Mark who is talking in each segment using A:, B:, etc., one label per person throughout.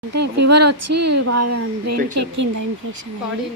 A: అంటే ఫీవర్ వచ్చి బాగా బ్రెయిన్కి ఎక్కింది ఇన్ఫెక్షన్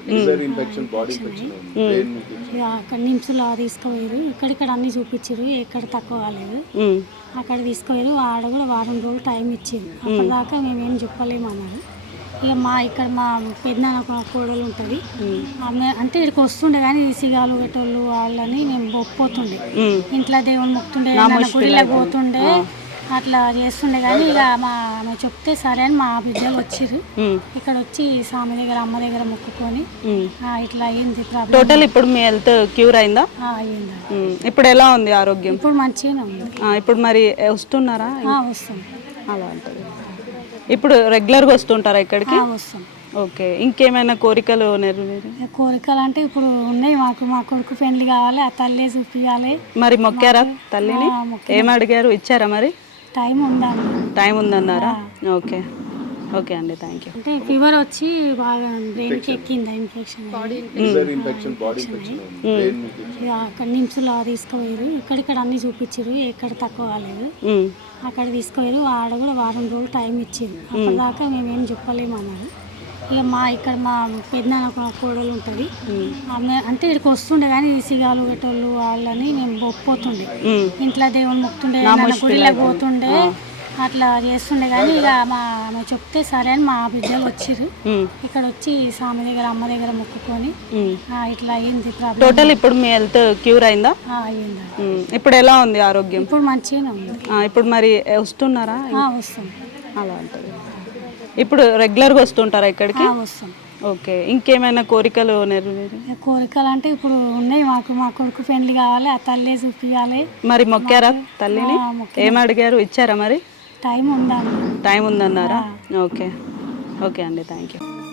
A: అక్కడ నిమ్స్లో తీసుకుపోయారు. ఇక్కడిక్కడ అన్ని చూపించారు, ఎక్కడ తక్కువ కాలేదు. అక్కడ తీసుకుపోయారు. ఆడ కూడా వారం రోజులు టైం ఇచ్చింది. అప్పటిదాకా మేమేం చెప్పలేము అన్నారు. ఇక ఇక్కడ మా పెద్దనాన్న ఒక కోడలు ఉంటుంది. ఆమె అంటే ఇక్కడికి వస్తుండే కానీ సిగాలు గట్టోళ్ళు వాళ్ళని మేము ఒప్పుపోతుండే. ఇంట్లో దేవుని మొక్కుతుండే, గుడిలోకి పోతుండే, అట్లా చేస్తుండే. కానీ ఇక ఆమె చెప్తే సరే అని మా బిడ్డలు వచ్చిర్రు. ఇక్కడ వచ్చి స్వామి దగ్గర అమ్మ దగ్గర మొక్కుకొని ఇట్లా అయింది ప్రాబ్లం.
B: టోటల్ ఇప్పుడు మీ హెల్త్ క్యూర్ అయిందా?
A: అయిందా.
B: ఇప్పుడు ఎలా ఉంది ఆరోగ్యం?
A: ఇప్పుడు మంచిగానే ఉంది.
B: ఇప్పుడు మరి వస్తున్నారా?
A: వస్తాం.
B: అలా ఉంటుంది. ఇప్పుడు రెగ్యులర్గా వస్తుంటారా ఇక్కడికి?
A: వస్తాం.
B: ఓకే. ఇంకేమైనా కోరికలు నెరవేరు?
A: కోరికలు అంటే ఇప్పుడు ఉన్నాయి మాకు. మా కొడుకు పెళ్లి కావాలి, ఆ తల్లి చూపించాలి.
B: మరి మొక్కారా తల్లిని? ఏం అడిగారు? ఇచ్చారా? మరి టైం ఉందన్నారా? ఓకే. ఓకే అండి, థ్యాంక్ యూ.
A: అంటే ఫీవర్ వచ్చి బాగా బ్రెయిన్కి ఎక్కింది ఇన్ఫెక్షన్. అక్కడ నిమ్స్లో తీసుకుపోయారు. ఇక్కడిక్కడ అన్ని చూపించారు, ఎక్కడ తక్కువ కాలేదు. అక్కడ తీసుకుపోయారు. ఆడ కూడా వారం రోజులు టైం ఇచ్చింది. అప్పటిదాకా మేమేం చెప్పలేము అన్నారు. ఇక ఇక్కడ మా పెద్దనాన్న ఒక కోడలు ఉంటుంది. ఆమె అంటే ఇక్కడికి వస్తుండే కానీ సిగాలు గట్టోళ్ళు వాళ్ళని మేము ఒప్పుపోతుండే. ఇంట్లో దేవుని మొక్కుతుండే, గుడిలోకి పోతుండే, అట్లా చేస్తుండే. కానీ ఇక ఆమె చెప్తే సరే అని మా బిడ్డలు వచ్చిర్రు. ఇక్కడ వచ్చి స్వామి దగ్గర అమ్మ దగ్గర మొక్కుకొని ఇట్లా అయింది ప్రాబ్లం.
B: టోటల్ ఇప్పుడు మీ హెల్త్ క్యూర్ అయిందా?
A: అయిందా.
B: ఇప్పుడు ఎలా ఉంది ఆరోగ్యం?
A: ఇప్పుడు మంచిగానే ఉంది.
B: ఇప్పుడు మరి వస్తున్నారా?
A: వస్తాం.
B: అలా ఉంటుంది. ఇప్పుడు రెగ్యులర్గా వస్తుంటారా ఇక్కడికి?
A: వస్తాం.
B: ఓకే. ఇంకేమైనా కోరికలు నెరవేరు?
A: కోరికలు అంటే ఇప్పుడు ఉన్నాయి మాకు. మా కొడుకు పెళ్లి కావాలి, ఆ తల్లి చూపించాలి.
B: మరి మొక్కారా తల్లిని? ఏం అడిగారు? ఇచ్చారా? మరి
A: టైం ఉందన్నారా?
B: ఓకే. ఓకే అండి, థ్యాంక్ యూ.